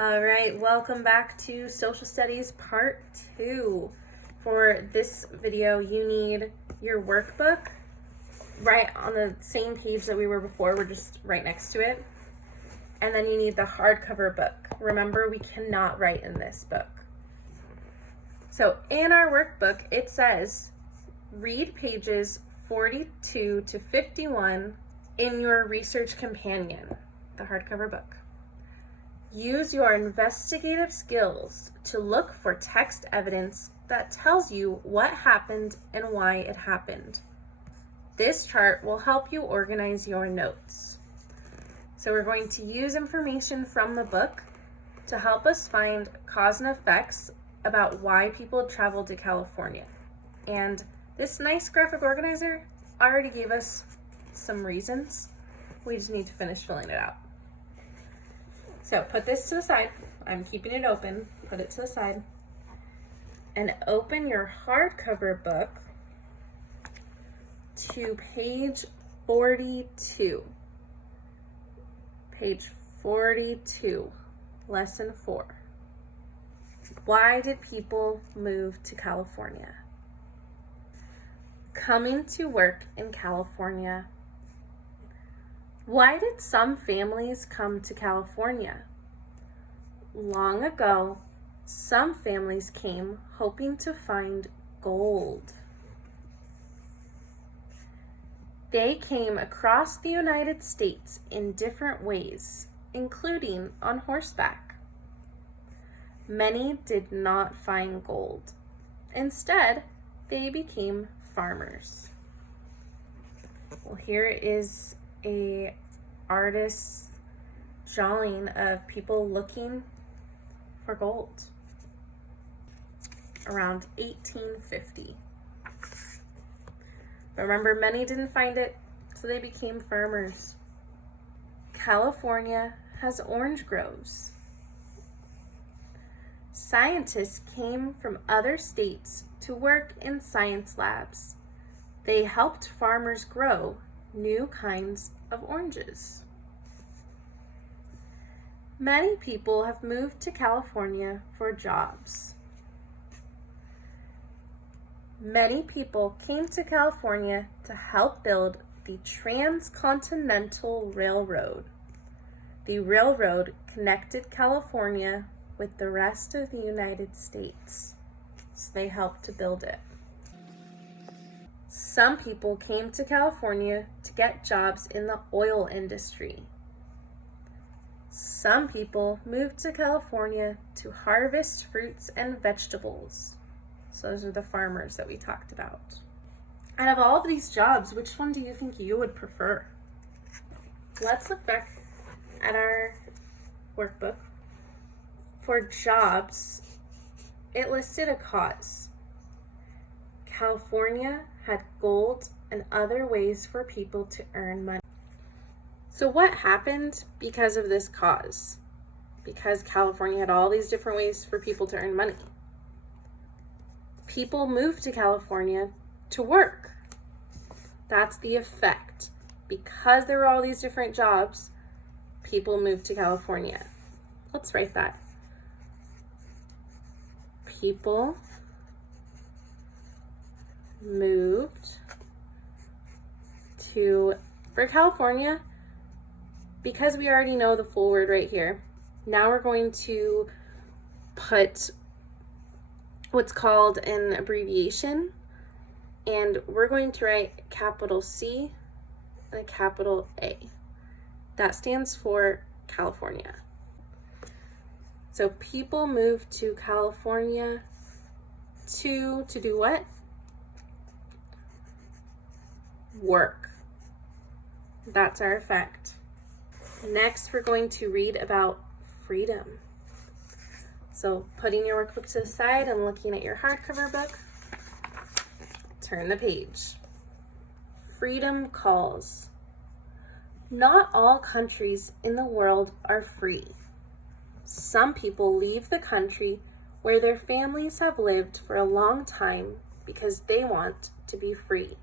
All right, welcome back to Social Studies Part 2. For this video, you need your workbook right on the same page that we were before. We're just right next to it. And then you need the hardcover book. Remember, we cannot write in this book. So in our workbook, it says, read pages 42 to 51 in your research companion, the hardcover book. Use your investigative skills to look for text evidence that tells you what happened and why it happened. This chart will help you organize your notes. So we're going to use information from the book to help us find cause and effects about why people traveled to California. And this nice graphic organizer already gave us some reasons. We just need to finish filling it out. So put this to the side. I'm keeping it open. Put it to the side. And open your hardcover book to page 42. Page 42, lesson 4. Why did people move to California? Coming to work in California. Why did some families come to California? Long ago, some families came hoping to find gold. They came across the United States in different ways, including on horseback. Many did not find gold. Instead, they became farmers. Well, here is a artist's drawing of people looking for gold around 1850. Remember, many didn't find it, so they became farmers. California has orange groves. Scientists came from other states to work in science labs. They helped farmers grow new kinds of oranges. Many people have moved to California for jobs. Many people came to California to help build the Transcontinental Railroad. The railroad connected California with the rest of the United States, so they helped to build it. Some people came to California to get jobs in the oil industry. Some people moved to California to harvest fruits and vegetables. So those are the farmers that we talked about. Out of all of these jobs, which one do you think you would prefer? Let's look back at our workbook. For jobs, it listed a cause. California had gold and other ways for people to earn money. So what happened because of this cause? Because California had all these different ways for people to earn money. People moved to California to work. That's the effect. Because there were all these different jobs, people moved to California. Let's write that. People moved for California, because we already know the full word right here. Now we're going to put what's called an abbreviation, and we're going to write capital C and a capital A. That stands for California. So people moved to California to do what? Work. That's our effect. Next, we're going to read about freedom. So putting your workbook to the side and looking at your hardcover book, turn the page. Freedom calls. Not all countries in the world are free. Some people leave the country where their families have lived for a long time because they want to be free.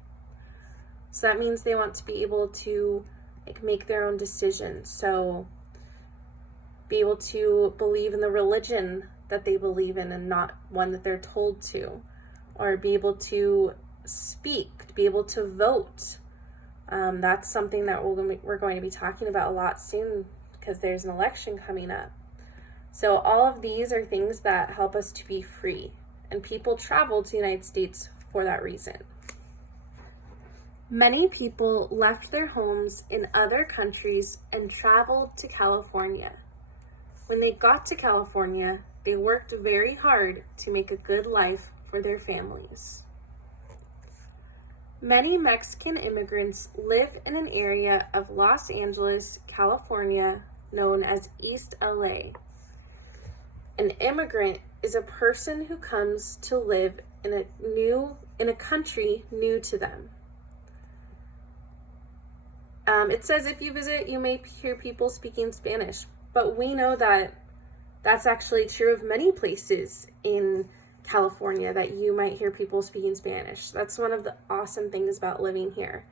So that means they want to be able to make their own decisions. So be able to believe in the religion that they believe in and not one that they're told to, or be able to speak, to be able to vote. That's something that we're going to be talking about a lot soon because there's an election coming up. So all of these are things that help us to be free, and people travel to the United States for that reason. Many people left their homes in other countries and traveled to California. When they got to California, they worked very hard to make a good life for their families. Many Mexican immigrants live in an area of Los Angeles, California, known as East LA. An immigrant is a person who comes to live in a country new to them. It says if you visit, you may hear people speaking Spanish, but we know that that's actually true of many places in California, that you might hear people speaking Spanish. That's one of the awesome things about living here,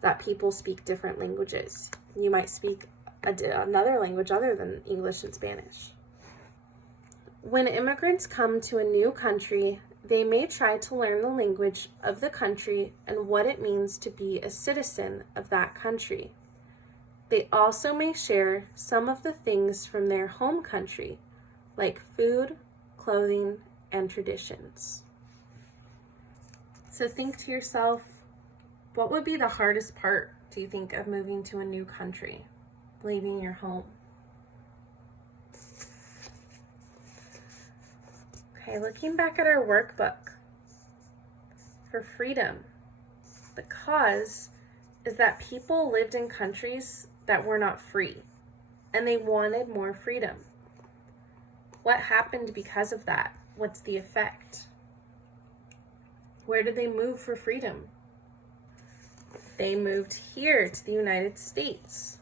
that people speak different languages. You might speak another language other than English and Spanish. When immigrants come to a new country, they may try to learn the language of the country and what it means to be a citizen of that country. They also may share some of the things from their home country, like food, clothing, and traditions. So think to yourself, what would be the hardest part, do you think, of moving to a new country, leaving your home? Okay, looking back at our workbook for freedom, the cause is that people lived in countries that were not free, and they wanted more freedom. What happened because of that? What's the effect? Where did they move for freedom? They moved here to the United States.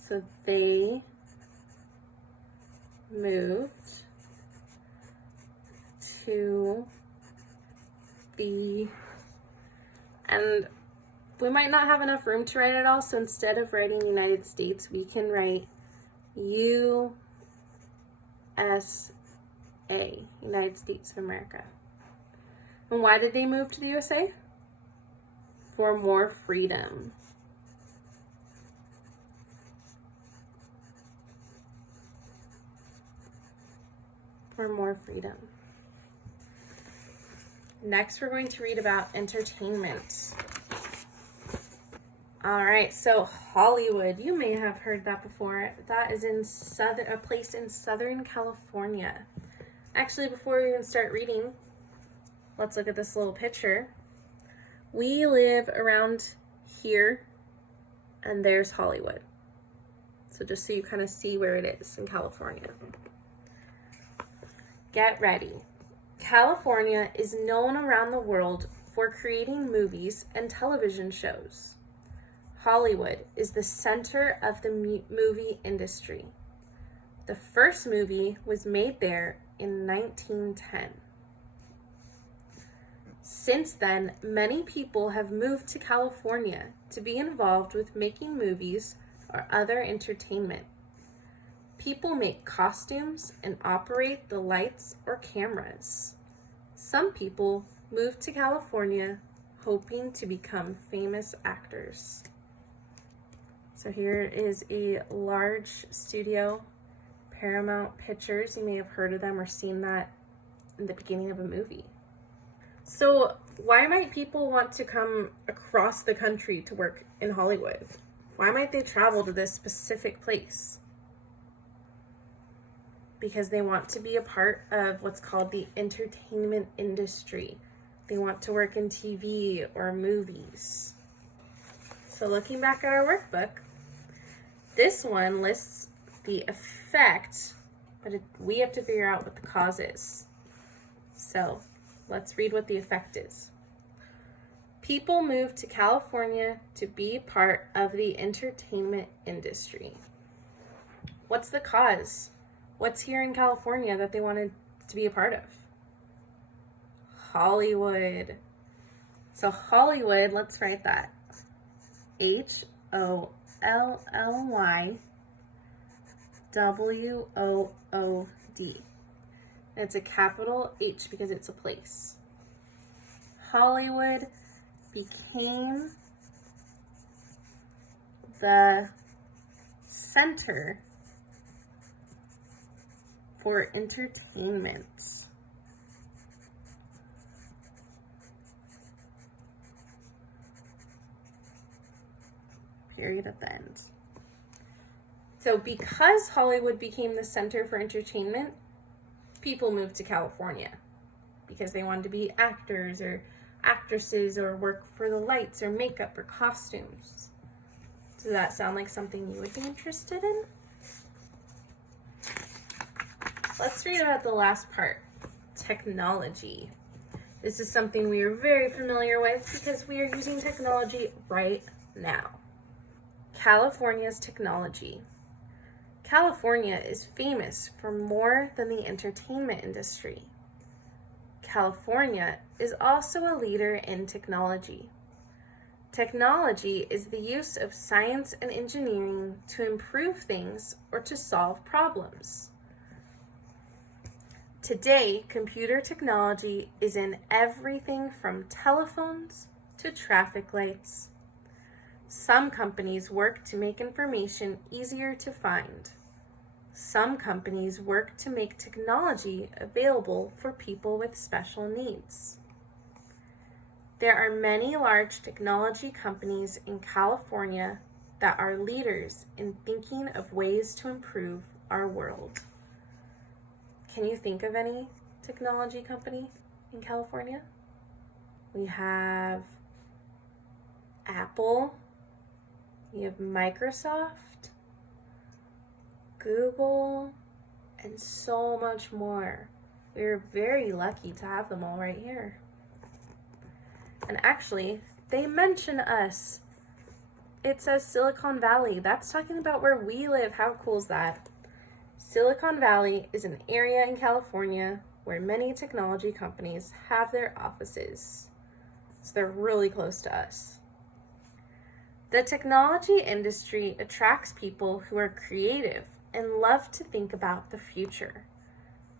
So they moved to and we might not have enough room to write it all, so instead of writing United States, we can write USA, United States of America. And why did they move to the USA? For more freedom. For more freedom. Next, we're going to read about entertainment. All right, so Hollywood, you may have heard that before. That is a place in Southern California. Actually, before we even start reading, let's look at this little picture. We live around here, and there's Hollywood. So just so you kind of see where it is in California. Get ready. California is known around the world for creating movies and television shows. Hollywood is the center of the movie industry. The first movie was made there in 1910. Since then, many people have moved to California to be involved with making movies or other entertainment. People make costumes and operate the lights or cameras. Some people move to California hoping to become famous actors. So here is a large studio, Paramount Pictures. You may have heard of them or seen that in the beginning of a movie. So why might people want to come across the country to work in Hollywood? Why might they travel to this specific place? Because they want to be a part of what's called the entertainment industry. They want to work in TV or movies. So looking back at our workbook, this one lists the effect, but we have to figure out what the cause is. So let's read what the effect is. People move to California to be part of the entertainment industry. What's the cause? What's here in California that they wanted to be a part of? Hollywood. So Hollywood, let's write that. Holly, W-O-O-D. It's a capital H because it's a place. Hollywood became the center for entertainment. Period at the end. So because Hollywood became the center for entertainment, people moved to California because they wanted to be actors or actresses or work for the lights or makeup or costumes. Does that sound like something you would be interested in? Let's read about the last part, technology. This is something we are very familiar with because we are using technology right now. California's technology. California is famous for more than the entertainment industry. California is also a leader in technology. Technology is the use of science and engineering to improve things or to solve problems. Today, computer technology is in everything from telephones to traffic lights. Some companies work to make information easier to find. Some companies work to make technology available for people with special needs. There are many large technology companies in California that are leaders in thinking of ways to improve our world. Can you think of any technology company in California? We have Apple. We have Microsoft, Google, and so much more. We're very lucky to have them all right here. And actually, they mention us. It says Silicon Valley. That's talking about where we live. How cool is that? Silicon Valley is an area in California where many technology companies have their offices. So they're really close to us. The technology industry attracts people who are creative and love to think about the future.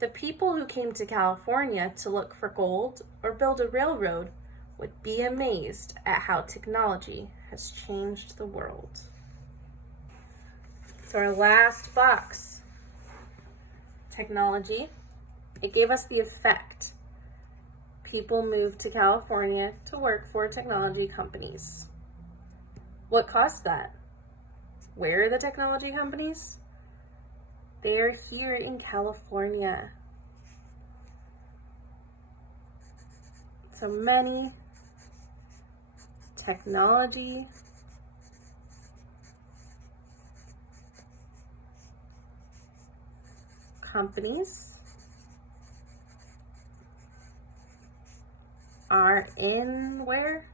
The people who came to California to look for gold or build a railroad would be amazed at how technology has changed the world. So our last box, technology. It gave us the effect. People moved to California to work for technology companies. What caused that? Where are the technology companies? They're here in California. So many technology companies are in where?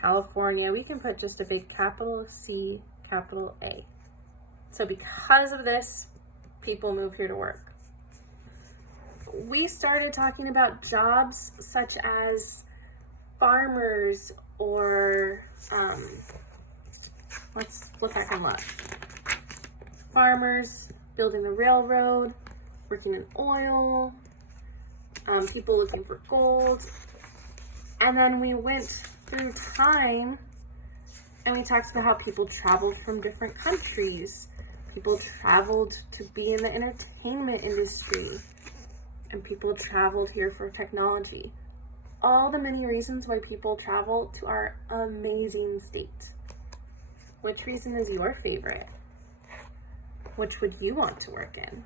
California. We can put just a big capital C, capital A. So because of this, people move here to work. We started talking about jobs such as farmers or, let's look back and look. Farmers, building the railroad, working in oil, people looking for gold. And then we went through time and we talked about how people traveled from different countries. People traveled to be in the entertainment industry, and people traveled here for technology. All the many reasons why people travel to our amazing state. Which reason is your favorite? Which would you want to work in?